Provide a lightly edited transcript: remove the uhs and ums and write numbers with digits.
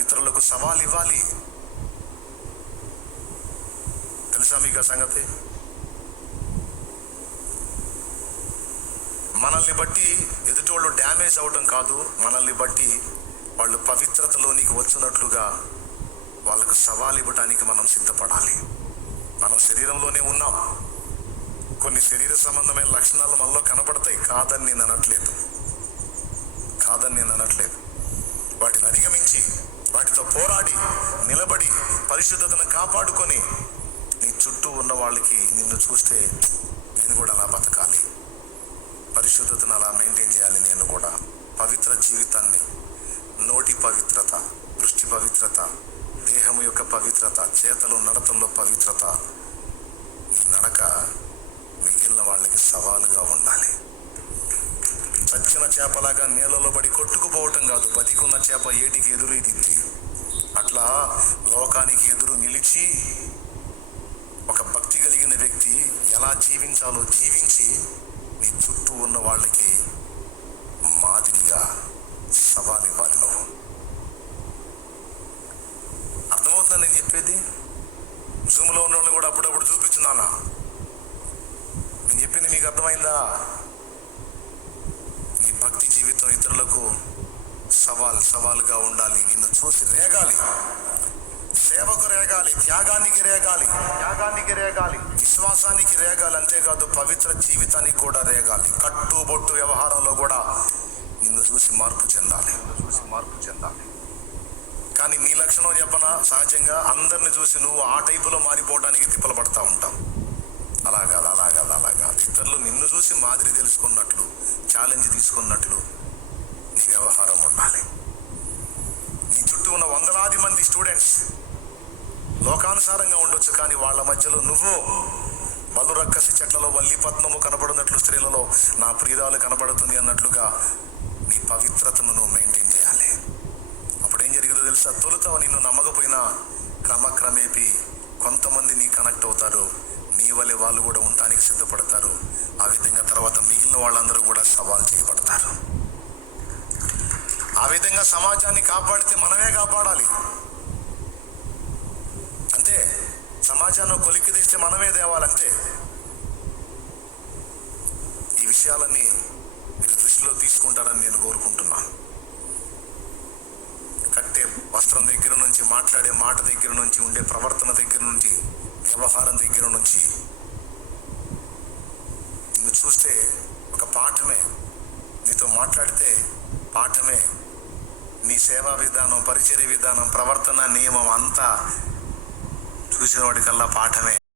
ఇతరులకు సవాల్ ఇవ్వాలి. తెలుసా మీకు ఆ సంగతి? మనల్ని బట్టి ఎదుటోళ్ళు డ్యామేజ్ అవడం కాదు, మనల్ని బట్టి వాళ్ళు పవిత్రతలోనికి వచ్చినట్లుగా వాళ్ళకు సవాల్ ఇవ్వడానికి మనం సిద్ధపడాలి. మనం శరీరంలోనే ఉన్నాం, కొన్ని శరీర సంబంధమైన లక్షణాలు మనలో కనపడతాయి, కాదని నేను అనట్లేదు. వాటిని అధిగమించి వాటితో పోరాడి నిలబడి పరిశుద్ధతను కాపాడుకొని నీ చుట్టూ ఉన్న వాళ్ళకి నిన్ను చూస్తే నేను కూడా అలా బతకాలి, పరిశుద్ధతను అలా మెయింటైన్ చేయాలి, నేను కూడా పవిత్ర జీవితాన్ని, నోటి పవిత్రత, దృష్టి పవిత్రత, దేహము యొక్క పవిత్రత, చేతలు నడతల్లో పవిత్రత, ఈ నడక మిగిలిన వాళ్ళకి సవాలుగా ఉండాలి. చచ్చిన చేపలాగా నీళ్ళలో పడి కొట్టుకుపోవటం కాదు, బతికున్న చేప ఏటికి ఎదురు ఇదిద్ది. అట్లా లోకానికి ఎదురు నిలిచి ఒక భక్తి కలిగిన వ్యక్తి ఎలా జీవించాలో జీవించి నీ చుట్టూ ఉన్న వాళ్ళకి మాదిరిగా సవాల్ ఇవ్వాలి. నువ్వు అర్థమవుతుందా నేను చెప్పేది? జూమ్లో ఉన్న వాళ్ళని కూడా అప్పుడప్పుడు చూపించున్నానా? నేను చెప్పింది మీకు అర్థమైందా? నీ భక్తి జీవితం ఇతరులకు సవాలుగా ఉండాలి. నిన్ను చూసి రేగాలి, సేవకు రేగాలి, త్యాగానికి రేగాలి, విశ్వాసానికి రేగాలి. అంతేకాదు పవిత్ర జీవితానికి కూడా రేగాలి. కట్టుబొట్టు వ్యవహారంలో కూడా నిన్ను చూసి మార్పు చెందాలి. కానీ నీ లక్షణం చెప్పనా, సహజంగా అందరిని చూసి నువ్వు ఆ టైపులో మారిపోవడానికి తిప్పలు పడతా ఉంటావు. అలా కాదు. ఇతరులు నిన్ను చూసి మాదిరి తెలుసుకున్నట్లు, ఛాలెంజ్ తీసుకున్నట్లు నీ వ్యవహారం ఉండాలి. నీ చుట్టూ ఉన్న వందలాది మంది స్టూడెంట్స్ లోకానుసారంగా ఉండొచ్చు, కానీ వాళ్ళ మధ్యలో నువ్వు బలురక్కసి చెట్లలో వల్లి పద్మము కనబడినట్లు స్త్రీలలో నా ప్రియురాలు కనబడుతుంది అన్నట్లుగా నీ పవిత్రతను నువ్వు మెయింటైన్ చేయాలి. అప్పుడేం జరిగిందో తెలుసా? తొలుత నిన్ను నమ్మకపోయినా క్రమక్రమేపీ కొంతమంది నీ కనెక్ట్ అవుతారు, నీ వల్లే వాళ్ళు కూడా ఉండటానికి సిద్ధపడతారు. ఆ విధంగా తర్వాత మిగిలిన వాళ్ళందరూ కూడా సవాల్ చేయబడతారు. ఆ విధంగా సమాజాన్ని కాపాడితే మనమే కాపాడాలి. అంతే, సమాజాన్ని కొలిక్కి తీస్తే మనమే తేవాలంతే. ఈ విషయాలన్నీ మీరు దృష్టిలో తీసుకుంటారని నేను కోరుకుంటున్నాను. కట్టే వస్త్రం దగ్గర నుంచి, మాట్లాడే మాట దగ్గర నుంచి, ఉండే ప్రవర్తన దగ్గర నుంచి, వ్యవహారం దగ్గర నుంచి నిన్ను చూస్తే ఒక పాఠమే, నీతో మాట్లాడితే పాఠమే, నీ సేవా విధానం, పరిచర్య విధానం, ప్రవర్తన, నియమం అంతా చూసిన వాడికల్లా పాఠమే.